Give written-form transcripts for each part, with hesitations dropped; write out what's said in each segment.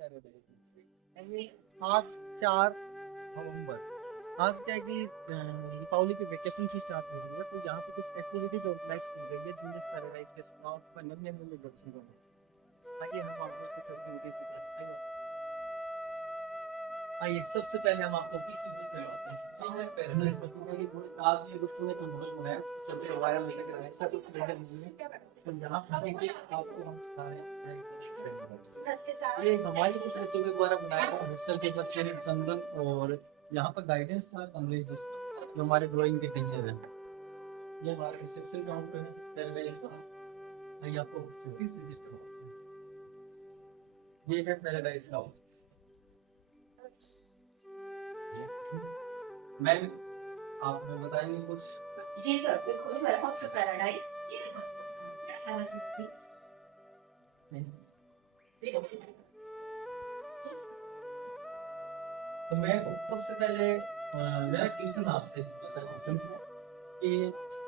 आज 4 नवंबर। आज क्या है कि दीपावली के वेकेशन से स्टार्ट हो रही है, तो यहाँ पे कुछ एक्टिविटीज ऑर्गेनाइज की गई है जिनमें पैराडाइज के स्टाफ का नन्हे बच्चे को आइए हम आपको कुछ एक्टिविटीज सिखाते हैं। आइए सबसे पहले हम आपको किस चीज से करवाते हैं। ये है पैराडाइज बच्चों के लिए। आज ये बच्चों ने कंट्रोल बनाया, सबसे वायरल लेकर आया, सब कुछ लेकर नहीं। तो यहाँ पे देखिए आपको हम सिखा रहे हैं। ये हमारे कुछ बच्चों के द्वारा बनाया था, हॉस्टल के बच्चे हैं चंदन, और यहाँ पर गाइडेंस था कमलेश जी, जो हमारे ड्राइंग के टीचर हैं। ये हमारे रिसेप्शन काउंटर है पैराडाइज का। आइए आपको किस विजिट करवाते हैं। ये है पैराडाइज का। मैम आप हमें बताएंगे कुछ? जी सर, बिल्कुल। Welcome to paradise. तो मैं सबसे पहले मेरा क्वेश्चन आपसे क्वेश्चन कि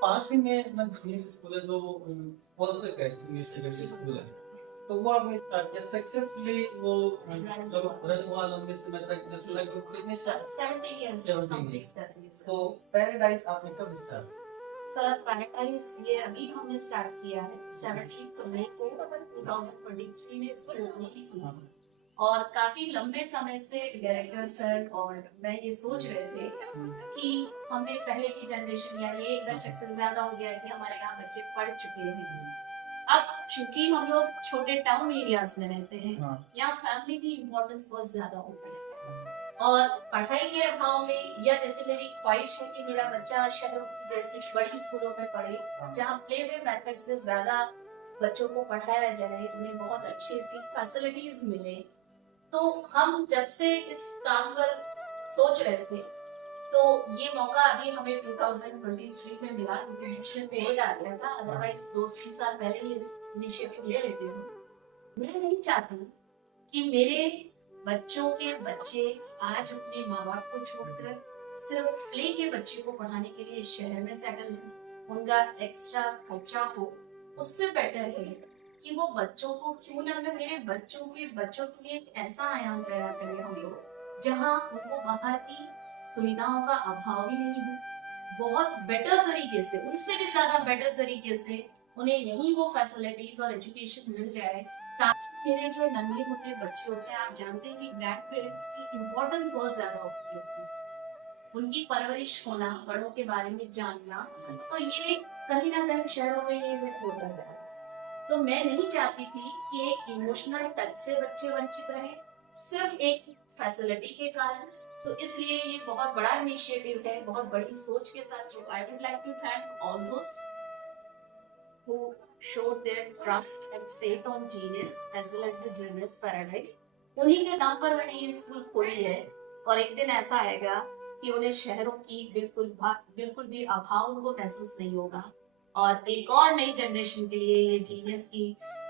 पास ही में अपना जीनियस स्कूल है जो पॉलिटिकल कैसे स्कूल है, तो वो आपने स्टार्ट किया सक्सेसफुली। वो लगभग रन हुआ लंबे समय तक, जैसे लगभग कितने साल? 17 इयर्स 17 years। तो पैराडाइज आपने कब स्टार्ट? सर, पैराडाइज ये अभी हमने स्टार्ट किया है 17 मई को 2023 में इसकी ओपनिंग की। और काफी लंबे समय से डायरेक्टर सर और मैं ये सोच रहे थे कि हमने पहले की जनरेशन, यानी 1 दशक से ज्यादा हो गया है कि हमारे यहाँ बच्चे पढ़ चुके हैं। अब चूंकि हम लोग छोटे टाउन एरियाज में रहते हैं, यहाँ फैमिली की इम्पोर्टेंस बहुत ज्यादा होती है। और पढ़ाई के अभाव में, या जैसे मेरी ख्वाहिश है कि मेरा बच्चा शहरों की जैसे बड़ी स्कूलों में पढ़े, जहाँ प्ले वे मेथड से ज्यादा बच्चों को पढ़ाया जाए, उन्हें बहुत अच्छी सी फैसिलिटीज मिले। तो हम जब से इस काम पर सोच रहे थे, तो ये मौका अभी हमें 2023 में मिला, क्योंकि बीच में कोविड आ गया था। अदरवाइज 2-3 साल पहले ये इनिशिएटिव ले लेते हूँ। मैं नहीं चाहती कि मेरे बच्चों के बच्चे आज अपने माँ बाप को छोड़कर सिर्फ प्ले के बच्चे को पढ़ाने के लिए शहर में सेटल हो, उनका एक्स्ट्रा खर्चा हो। उससे बेटर है कि वो बच्चों को क्यों ना, मेरे बच्चों के लिए एक ऐसा आयाम तैयार करें हम लोग, जहाँ उनको बाहर की सुविधाओं का अभाव ही नहीं हो। बहुत बेटर तरीके से, उनसे भी ज्यादा बेटर तरीके से उन्हें यही वो फैसिलिटीज और एजुकेशन मिल जाए, ताकि मेरे जो नन्हे मुन्ने बच्चे होते हैं, आप जानते हैं कि ग्रैंड पेरेंट्स की इम्पोर्टेंस बहुत ज्यादा होती है उसमें, उनकी परवरिश होना, बड़ों के बारे में जानना, तो ये कहीं ना कहीं शहरों में ये होता है। तो मैं नहीं चाहती थी कि एक इमोशनल टच से बच्चे वंचित रहे सिर्फ एक फैसिलिटी के कारण। तो इसलिए ये बहुत बड़ा इनिशिएटिव है, बहुत बड़ी सोच के साथ, जो I would like to thank all those who showed their trust and faith on Genius as well as the Genius Paradise। उन्हीं के नाम पर मैंने ये स्कूल खोली है, और एक दिन ऐसा आएगा कि उन्हें शहरों की बिल्कुल भी अभाव उनको महसूस नहीं होगा। और एक और नई जनरेशन के लिए ये जीनियस की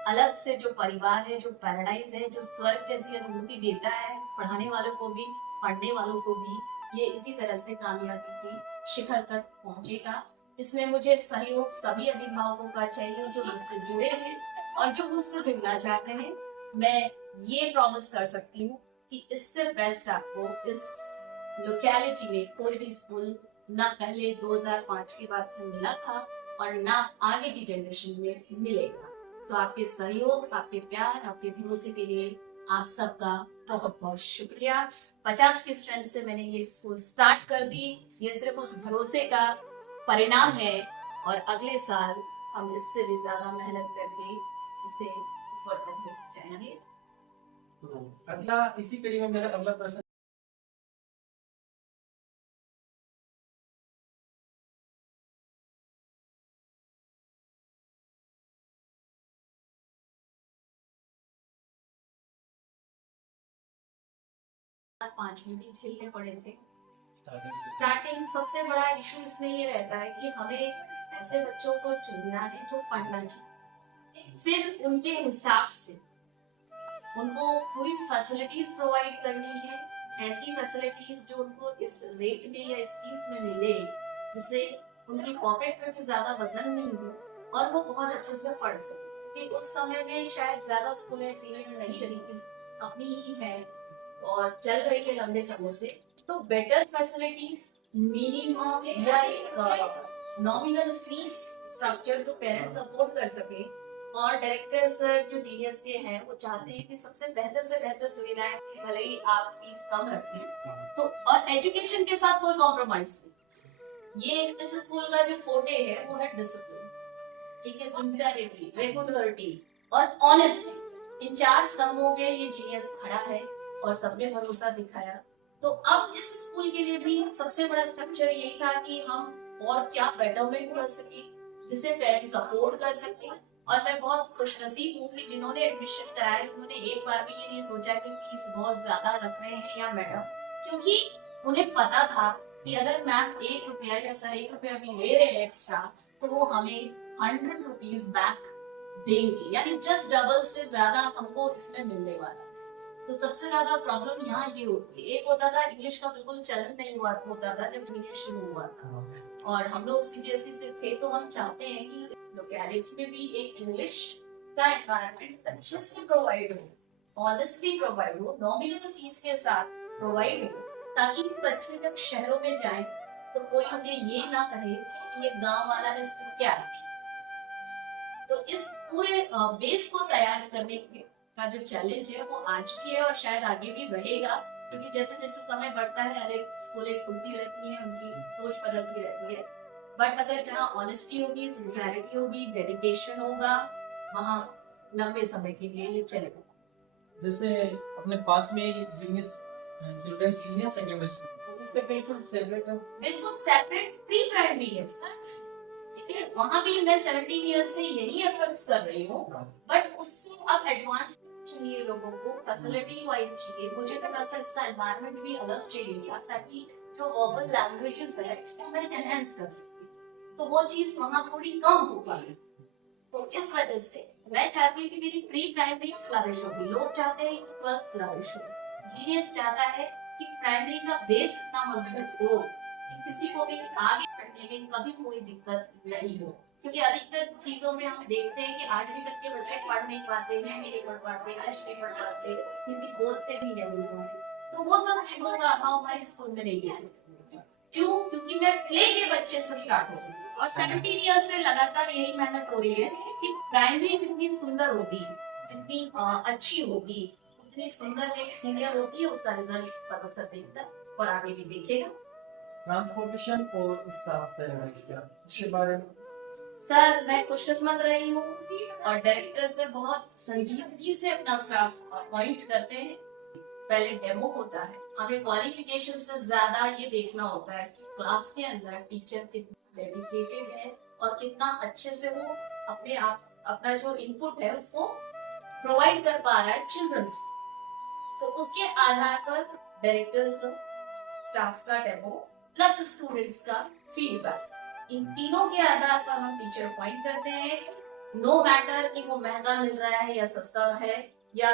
अलग से जो परिवार है, जो पैराडाइज है, जो स्वर्ग जैसी अनुभूति देता है पढ़ाने वालों को भी, पढ़ने वालों को भी, ये इसी तरह से कामयाबी की शिखर तक पहुंचेगा। इसमें मुझे सहयोग सभी अभिभावकों का चाहिए जो मुझसे जुड़े हैं और जो मुझसे जुड़ना चाहते हैं। मैं ये प्रॉमिस कर सकती हूँ कि इससे बेस्ट आपको इस लोकेलिटी में कोई भी स्कूल ना पहले 2005 के बाद से मिला था और ना आगे की जनरेशन में मिलेगा। सो आपके सहयोग, आपके प्यार, आपके भरोसे के लिए आप सबका बहुत बहुत शुक्रिया। 50 की स्ट्रेंथ से मैंने ये स्कूल स्टार्ट कर दी। ये सिर्फ उस भरोसे का परिणाम है, और अगले साल हम इससे भी ज्यादा मेहनत करके इसे ऊपर तक लेके जाएंगे। अगला इसी कड़ी में मेरा अगला प्रश्न 5 में भी झेलने पड़े थे। स्टार्टिंग सबसे बड़ा इशू इसमें ये रहता है कि हमें ऐसे बच्चों को चुनना है जो पढ़ना चाहिए, फिर उनके हिसाब से उनको पूरी फैसिलिटीज प्रोवाइड करनी है, ऐसी फैसिलिटीज जो उनको इस रेट में या इस फीस में मिले जिससे उनकी पॉकेट में भी ज्यादा वजन नहीं हो और वो बहुत अच्छे से पढ़ सके। कि उस समय में शायद ज्यादा स्कूलें सीनियर नहीं रही थी, अपनी ही है और चल रही है लंबे समय से, तो बेटर फैसिलिटीज, मिनिमम या एक नॉमिनल फीस स्ट्रक्चर जो पेरेंट्स अफोर्ड कर सके, और डायरेक्टर्स जो जीनियस के हैं वो चाहते हैं कि सबसे बेहतर से बेहतर सुविधाएं, भले ही आप फीस कम रखें, तो और एजुकेशन के साथ कोई कॉम्प्रोमाइज नहीं। ये इस स्कूल का जो फोटे है वो है डिसिप्लिन, ठीक है, सिंसियरिटी, रेगुलरिटी और ऑनेस्टी। इन 4 स्तंभों पे ये जीनियस खड़ा है और सबने भरोसा दिखाया। तो अब इस स्कूल के लिए भी सबसे बड़ा स्ट्रक्चर यही था कि हम और क्या बेटरमेंट कर सके जिसे पेरेंट्स अफोर्ड कर सके। और मैं बहुत खुशनसीब हूँ कि जिन्होंने एडमिशन कराया उन्होंने एक बार भी ये नहीं सोचा कि फीस बहुत ज्यादा रख रहे हैं या मैडम, क्योंकि उन्हें पता था कि अगर मैम 1 रुपया या सर 1 रुपया भी ले रहे हैं एक्स्ट्रा, तो वो हमें 100 रुपीज बैक देंगे, यानी जस्ट डबल से ज्यादा हमको इसमें मिलने वाला है। तो सबसे ज्यादा प्रॉब्लम यहाँ ये होती है। एक होता था इंग्लिश का बिल्कुल चलन नहीं होता था जब जीनियस शुरू हुआ था, और हम लोग सीबीएसई से थे, तो हम चाहते हैं कि लोकेलिटी में भी एक इंग्लिश का एनवायरनमेंट अच्छे से प्रोवाइड हो, ऑनेस्टली प्रोवाइड हो, नॉमिनल फीस के साथ प्रोवाइड हो, ताकि बच्चे जब शहरों में जाएं तो कोई उन्हें ये ना कहे कि ये गांव वाला है, इसको क्या है। तो इस पूरे बेस को तैयार करने का जो चैलेंज है वो आज भी है और शायद आगे भी रहेगा, क्योंकि जैसे जैसे समय बढ़ता है हर एक स्कूलें खुलती रहती है, उनकी सोच बदलती रहती है। बट अगर जहाँ ऑनेस्टी होगी, सिंसियरिटी होगी, डेडिकेशन होगा, वहाँ लंबे समय के लिए ये चलेगा। जैसे अपने पास में genius children senior secondary school, उस पे बिल्कुल सेपरेट प्री प्राइमरी है सर, ठीक है, वहाँ भी मैं 17 इयर्स से यही एफर्ट्स कर रही हूँ, बट उससे अब एडवांस चाहिए लोगों को, फैसिलिटी वाइज चाहिए, मुझे थोड़ा सा इसका एनवायरनमेंट भी अलग चाहिए ताकि जो वर्बल लैंग्वेजेस है इसको मैं एनहांस कर सकूं, तो वो चीज वहाँ थोड़ी कम हो पाई। तो इस वजह से मैं चाहती हूँ कि मेरी प्री प्राइमरी फ्लरिश होगी, लोग चाहते हैं कि 12th फ्लरिश हो, जीनियस चाहता है कि प्राइमरी का बेस इतना मजबूत हो कि किसी को भी आगे पढ़ने में कभी कोई दिक्कत नहीं हो, क्योंकि अधिकतर चीजों में हम देखते हैं कि 8वीं तक के बच्चे पढ़ नहीं पाते हैं, नहीं पढ़ पाते, इंग्लिश नहीं पढ़ पाते, हिंदी बोलते भी नहीं है, तो वो सब चीजों का अभाव हमारे स्कूल में नहीं है। क्यों? क्योंकि मैं प्ले के बच्चे से स्टार्ट हो रही हूँ और 17 ईयर्स से लगातार यही मेहनत हो रही है कि प्राइमरी जितनी सुंदर होगी, जितनी अच्छी होगी, उतनी सुंदर एक सीनियर होती है, उसका रिजल्ट प्रोफेसर देखता है और आगे भी देखेगा। ट्रांसपोर्टेशन और स्टाफ इसके बारे में सर मैं खुशकिस्मत रही हूँ और डायरेक्टर सर बहुत संजीदगी से अपना स्टाफ अपॉइंट करते हैं। पहले डेमो होता है, हमें क्वालिफिकेशन से ज्यादा ये देखना होता है कि क्लास के अंदर टीचर कितना डेडिकेटेड है और कितना अच्छे से वो अपने आप अपना जो इनपुट है उसको प्रोवाइड कर पा रहा है चिल्ड्रंस। तो उसके आधार पर डायरेक्टर्स, स्टाफ का डेमो प्लस स्टूडेंट्स का फीडबैक, इन तीनों के आधार पर हम टीचर अपॉइंट करते हैं। नो मैटर कि वो महंगा मिल रहा है या सस्ता है या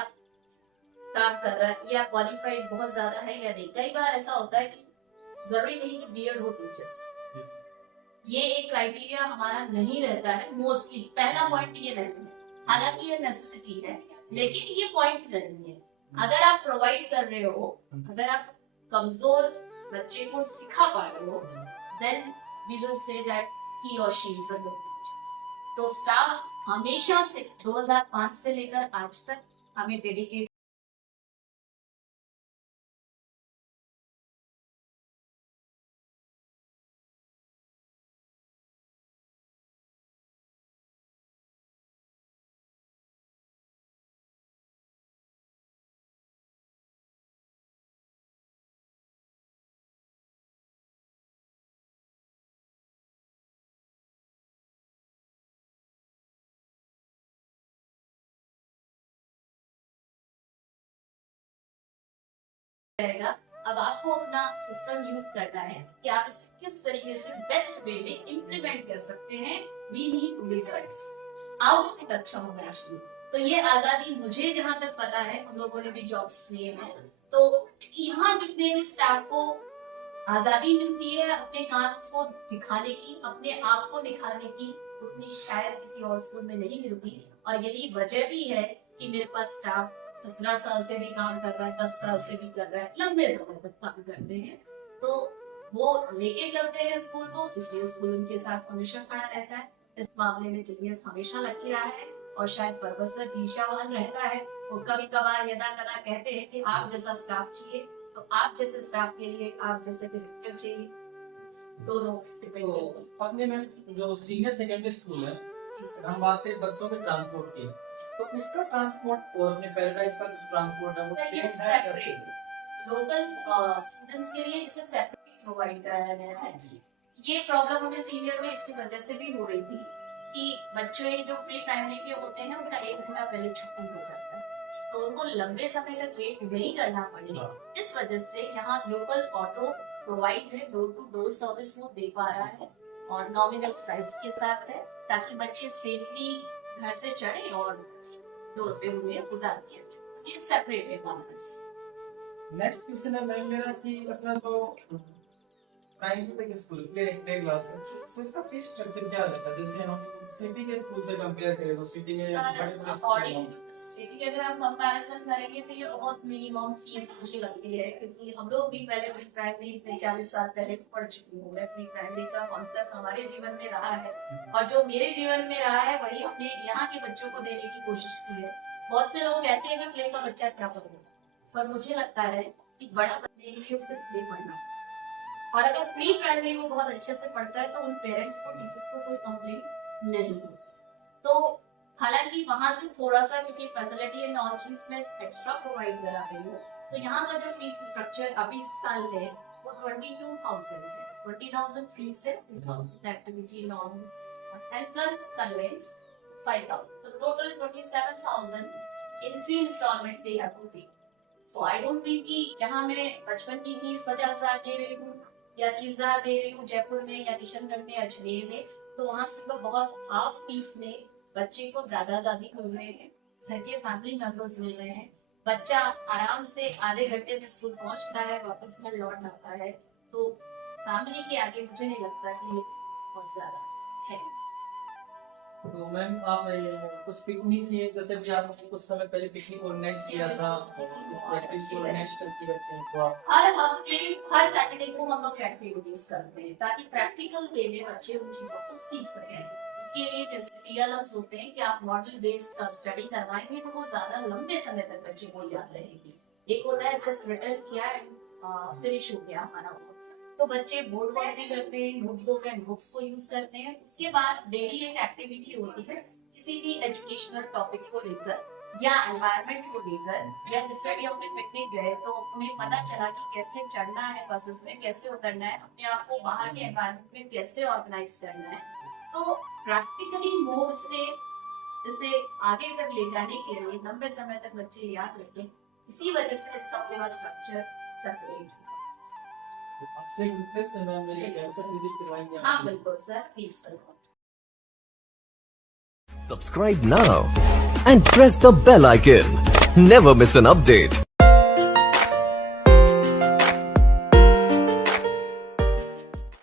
काम कर रहा है या क्वालिफाइड बहुत ज्यादा है या नहीं। कई बार ऐसा होता है कि जरूरी नहीं कि बीएड हो टीचर्स, ये एक क्राइटेरिया हमारा नहीं रहता है मोस्टली। पहला पॉइंट ये नहीं है, हालांकि ये नेसेसिटी है, लेकिन ये पॉइंट नहीं है। अगर आप प्रोवाइड कर रहे हो, अगर आप कमजोर बच्चे को सिखा पा रहे हो, then we will say that he or she is a good teacher. तो स्टाफ हमेशा से 2005 से लेकर आज तक हमें डेडिकेट रहेगा। अब आपको अपना सिस्टम यूज करना है कि आप इसे किस तरीके से बेस्ट वे में इम्प्लीमेंट कर सकते हैं। वी नीड रिजल्ट्स, आउटपुट अच्छा होना चाहिए। तो ये आजादी मुझे जहां तक पता है, हम लोगों ने भी जॉब्स लिए हैं, तो यहाँ जितने भी स्टाफ को आजादी मिलती है अपने काम को दिखाने की, अपने आप को निखारने की, उतनी शायद किसी और स्कूल में नहीं मिलती। और यही वजह भी है कि मेरे पास स्टाफ 17 साल से भी काम कर रहा है, 10 साल से भी कर रहा है, लंबे समय तक काम करते हैं, तो वो लेके चलते हैं स्कूल को, इसलिए स्कूल उनके साथ हमेशा खड़ा रहता है। इस मामले में जीनियस हमेशा लकी रहा है और शायद प्रोफेसर ईर्ष्यावान रहता है। वो कभी कभार यदा कदा कहते हैं कि आप जैसा स्टाफ चाहिए, तो आप जैसे स्टाफ के लिए आप जैसे डायरेक्टर चाहिए, दोनों डिपेंड तो करते हैं। अपने में जो सीनियर सेकेंडरी स्कूल है, जी सर। हम बात करें बच्चों के ट्रांसपोर्ट की, तो उसका ट्रांसपोर्ट और अपने पैराडाइज का कुछ ट्रांसपोर्ट है वो ये सेम है क्या? सेपरेट लोकल स्टूडेंट्स के लिए इसे सेपरेट प्रोवाइड कराया गया है। ये प्रॉब्लम हमें सीनियर में इसी वजह से भी हो रही थी कि बच्चे जो प्री प्राइमरी के होते हैं उनका 1 घंटा पहले छुट्टी हो जाता है, तो उनको लंबे समय तक वेट नहीं करना पड़े। इस वजह से यहाँ लोकल ऑटो प्रोवाइड है, डोर टू डोर सर्विस वो दे पा रहा है और नॉमिनल प्राइस के साथ है, ताकि बच्चे सेफली घर से चढ़े और डोर पे उन्हें उतार दिया जाए। ये सेपरेट है गवर्नमेंट्स। नेक्स्ट क्वेश्चन है मैम मेरा कि अपना जो प्राइमरी तक स्कूल प्ले क्लास है, तो इसका फीस स्ट्रक्चर क्या रहता है? जैसे हम सिटी के स्कूल से कंपेयर करें तो सिटी में बड़े अकॉर्डिंग सिटी के अगर हम कंपैरिजन करेंगे तो ये बहुत मिनिमम फीस मुझे लगती है, क्योंकि हम लोग भी पहले प्री प्राइमरी 40 साल पहले पढ़ चुके हुए हैं। प्री प्राइमरी का कॉन्सेप्ट हमारे जीवन में रहा है और जो मेरे जीवन में रहा है वही हमने यहाँ के बच्चों को देने की कोशिश की है। बहुत से लोग कहते हैं कि प्ले का बच्चा क्या पढ़ेगा, पर मुझे लगता है कि बड़ा बनने के लिए उसे प्ले पढ़ना, और अगर प्री प्राइमरी वो बहुत अच्छे से पढ़ता है तो उन पेरेंट्स को टीचर्स को कोई कंप्लेंट नहीं होती। तो हालांकि वहां से थोड़ा सा, क्योंकि फैसिलिटी एंड ऑल चीज में एक्स्ट्रा प्रोवाइड करा रही हूँ, तो यहाँ का जो फीस स्ट्रक्चर अभी इस साल है वो 22,000 है। 20,000 फीस है, 2,000 activity lawns and plus conveyance 5,000, तो total 27,000 in 3 instalment they have to pay. So I don't think कि जहाँ मैं बचपन की फीस 50,000 दे रही हूँ या 30,000 दे रही हूँ जयपुर में या किशनगढ़ में, अजमेर में, तो वहाँ से तो बहुत हाफ फीस में बच्चे को दादा दादी मिल रहे हैं, घर के फैमिली मेंबर्स मिल रहे हैं, बच्चा आराम से आधे घंटे में स्कूल पहुँचता है, वापस घर लौट आता है। तो फैमिली के आगे मुझे नहीं लगता कि ये बहुत ज्यादा है। तो मैम आप कुछ पिकनिक किए, जैसे भी आपने कुछ समय पहले पिकनिक ऑर्गेनाइज किया था, इस एक्टिविटी ऑर्गेनाइज करते रहते हैं, तो आप हर हफ्ते हर सैटरडे को हम लोग एक्टिविटीज करते हैं ताकि प्रैक्टिकल वे में बच्चे उन चीजों को सीख सकें। इसके लिए जैसे टीएलएम्स होते हैं कि आप मॉडल बेस्ड स्टडी करवाएंगे तो वो ज्यादा लंबे समय तक बच्चे को याद रहेगी। एक होता है जस्ट रिटर्न किया एंड फिनिश हो गया हमारा, तो बच्चे बोर्ड वर्क भी करते हैं, नोटबुक एंड बुक्स को यूज करते हैं। उसके बाद डेली एक एक्टिविटी होती है किसी भी एजुकेशनल टॉपिक को लेकर या एनवायरनमेंट को लेकर, या जिससे भी अपने पिकनिक गए तो उन्हें पता चला कि कैसे चढ़ना है बसेस में, कैसे उतरना है, अपने आप को बाहर के एनवायरनमेंट में कैसे ऑर्गेनाइज करना है। तो प्रैक्टिकली मोड से इसे आगे तक ले जाने के लिए लंबे समय तक बच्चे याद रखें, इसी वजह से इसका पूरा स्ट्रक्चर सेपरेट। आपसे रिक्वेस्ट है मैम, मेरी कैंपस विजिट करवाएंगे? हाँ बिल्कुल sir, please welcome. Subscribe now and press the bell icon. Never miss an update.